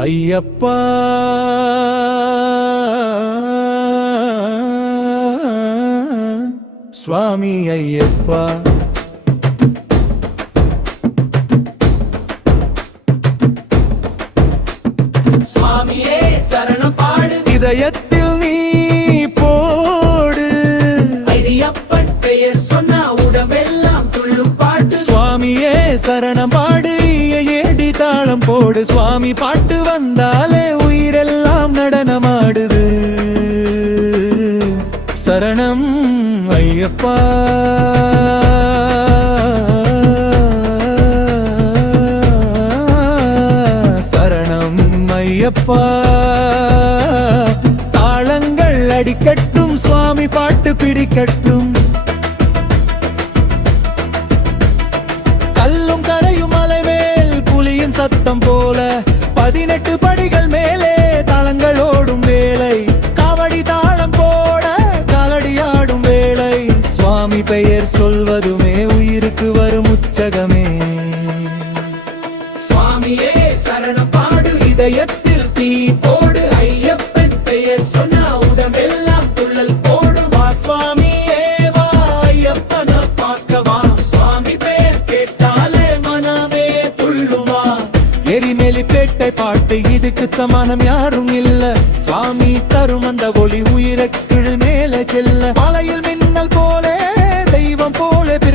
ஐயப்பா. சுவாமி ஐயப்பா. சுவாமியே சரணம் பாடு. இதயத்தில் நீ போடு. ஐயப்பன் பெயர் சொன்னா உடம்பெல்லாம் துள்ளும் பாட்டு. சுவாமியே சரணம் பாடு. தாளம் போடு சுவாமி. பாட்டு வந்தாலே உயிரெல்லாம் நடனமாடுது. சரணம் ஐயப்பா. சரணம் ஐயப்பா. தாளங்கள் அடிக்கட்டும் சுவாமி. பாட்டு பிடிக்கட்டும். உயிருக்கு வரும் உச்சகமே சுவாமியே சரணம் பாடு இதயத்தில் தீ போடு. ஐயப்பன் பெயர் சொன்னா உடம்பெல்லாம் துள்ளல் போடு வா சுவாமியே வா ஐயப்பன பார்க்கவா. சுவாமி பெயர் கேட்டாலே மனமே துள்ளுவா. எரிமேலி பேட்டை பாட்டு இதுக்கு சமானம் யாரும் இல்ல. சுவாமி தரும் அந்த ஒளி உயிரக்கிழ மேல செல்ல. மலையில் மின்னல் போல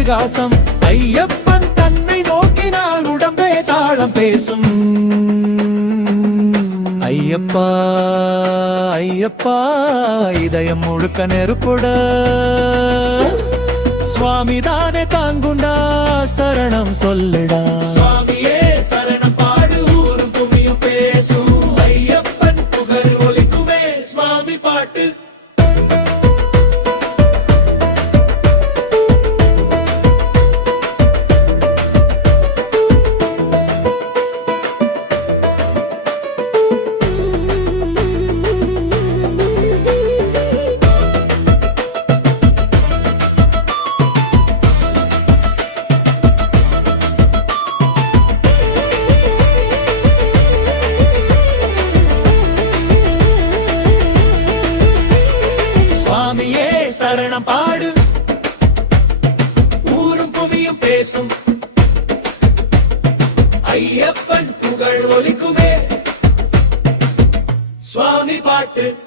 பிரகாசம் ஐயப்பன் தன்னை நோக்கினால் உடம்பே தாளம் பேசும். ஐயப்பா ஐயப்பா இதயம் முழுக்க நெருப்புட. சுவாமி தானே தாங்குண்டா சரணம் சொல்லிடா. சுவாமியே காரணம் பாடு. ஊரும் புவியும் பேசும். ஐயப்பன் புகழ் ஒலிக்குமே. சுவாமி பாட்டு.